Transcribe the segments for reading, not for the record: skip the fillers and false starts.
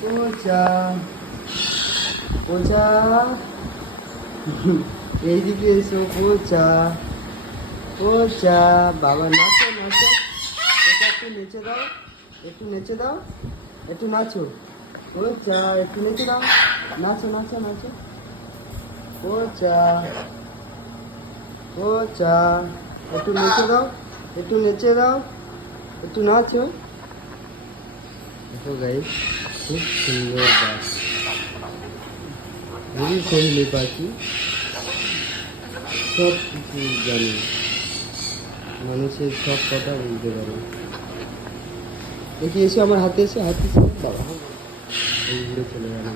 পোচা পোচা এইদিকে এসো পোচা পোচা। বাবা নাচো নাচো, এটা একটু নেচে দাও, একটু নেচে দাও, একটু নাচো পোচা, একটু নেচে দাও, নাচো নাচো নাচো পোচা পোচা, একটু নেচে দাও, একটু নেচে দাও, একটু নাচো। দেখো গাইস, খুব সুন্দর গাছ, খুবই ফ্রেন্ডলি পাখি, সব কিছু জানে, মানুষের সব কথা বলতে পারে। দেখি এসে আমার হাতে এসে, হাতে এসে বাবা এই ঘুরে চলে গেল।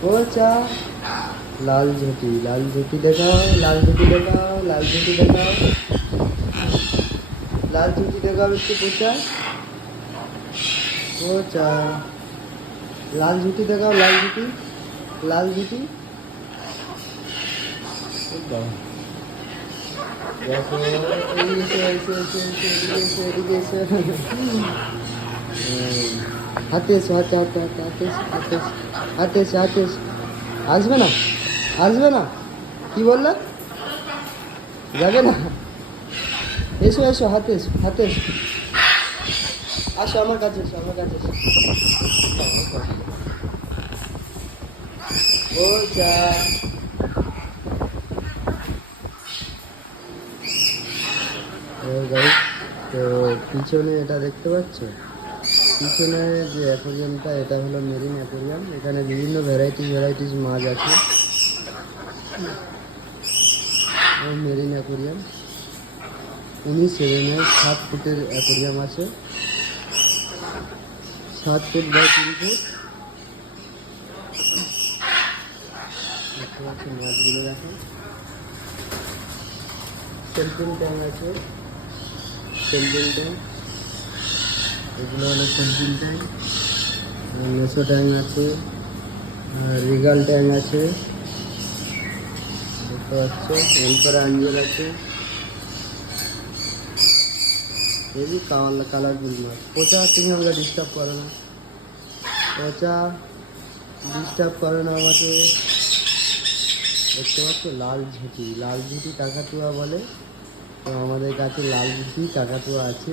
পোচা, লাল ঝুঁটি, লাল ঝুঁটি দেখাও, লাল ঝুঁটি দেখাও, লাল ঝুঁটি দেখাও, লাল ঝুঁটি দেখাও একটু পোচা পোচা, লাল ঝুঁটি দেখাও, লাল ঝুঁটি, লাল ঝুঁটি। দেখো এদিকে এসো, এসো, এসো, এদিকে এসো, এদিকে এসো। হাতে এসো, হাতে হাতে হাতে হাতে এসো, হাতে এসো, হাতে এসো, হাতে এসো। আসবে না, আসবে না, কি বললে? যাবে না? এসো এসো, হাতে এসো, হাতে এসো, আসো আমার কাছে এসো, আমার কাছে এসো। পোচা তো পিছনে এটা দেখতে পাচ্ছ, পিছনে যে অ্যাকোরিয়ামটা, এটা হলো মেরিন অ্যাকোরিয়াম। এখানে বিভিন্ন ভ্যারাইটিস মাছ আছে। মেরিন অ্যাকোরিয়াম 19 7 ফুটের অ্যাকোরিয়াম আছে, 7 ফুট বাই 3 ফুট। দেখতে পাচ্ছি মাছগুলো, দেখো সেলফিং ট্যাঙ্ক আছে, সেলফিং ট্যাঙ্ক, এগুলো হলো সেলফিং ট্যাঙ্ক। মেসো ট্যাঙ্ক আছে, রিগাল ট্যাঙ্ক আছে, দেখতে পাচ্ছ এম্পারা অ্যাঞ্জেল আছে। হেভি কালারফুল মাছ। পোচা, তুমি আমাকে ডিস্টার্ব করো না, পোচা ডিস্টার্ব করো না আমাকে। দেখতে পাচ্ছ লাল ঝুঁটি, লাল ঝুঁটি কাকাতুয়া বলে। তো আমাদের কাছে লাল ঝুঁটি কাকাতুয়া আছে।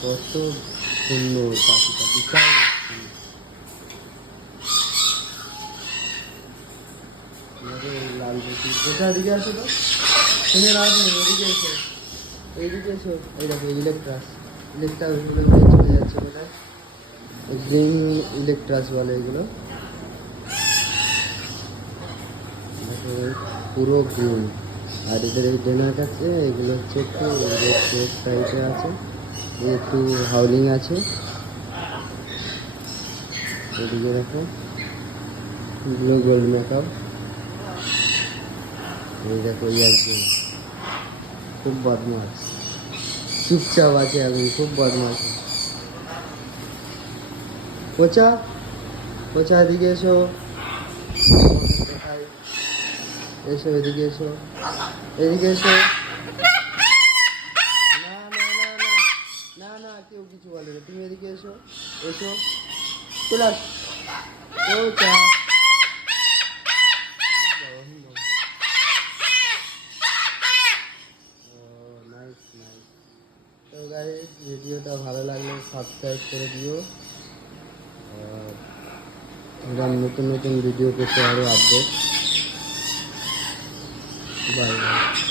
কত সুন্দর পাখিটা, বিশাল লাল ঝুঁটি। কোথায় দিকে আসো তো, শুনে রাখ, এদিকে এসো, এইদিকে এসো। এই দেখো ইলেকট্রাস, ইলেকট্রাস চলে যাচ্ছে কোথায়, গ্রিন ইলেকট্রাস বলে এগুলো। দেখো পুরো গ্রিন। আর এদের এই ডেনার কাছে এগুলো হচ্ছে একটু রেড টাইপের আছে, একটু হাউলিং আছে। এদিকে দেখো ব্লু গোল্ড মেকআপ। এই দেখো একজন খুব বদমাস, চুপচাপ আছে এখন, খুব বদমাস। পোচা পোচা, এদিকে এসো, এসো এদিকে এসো, এদিকে এসো। না না না না না না, কেউ কিছু বলে না, তুমি এদিকে এসো, এসো চলে আস। Pocha, nice nice. তো গাইস, ভিডিওটা ভালো লাগলে সাবস্ক্রাইব করে দিও। এরকম নতুন নতুন ভিডিও পেতে আরও আপডেট। Bye bye.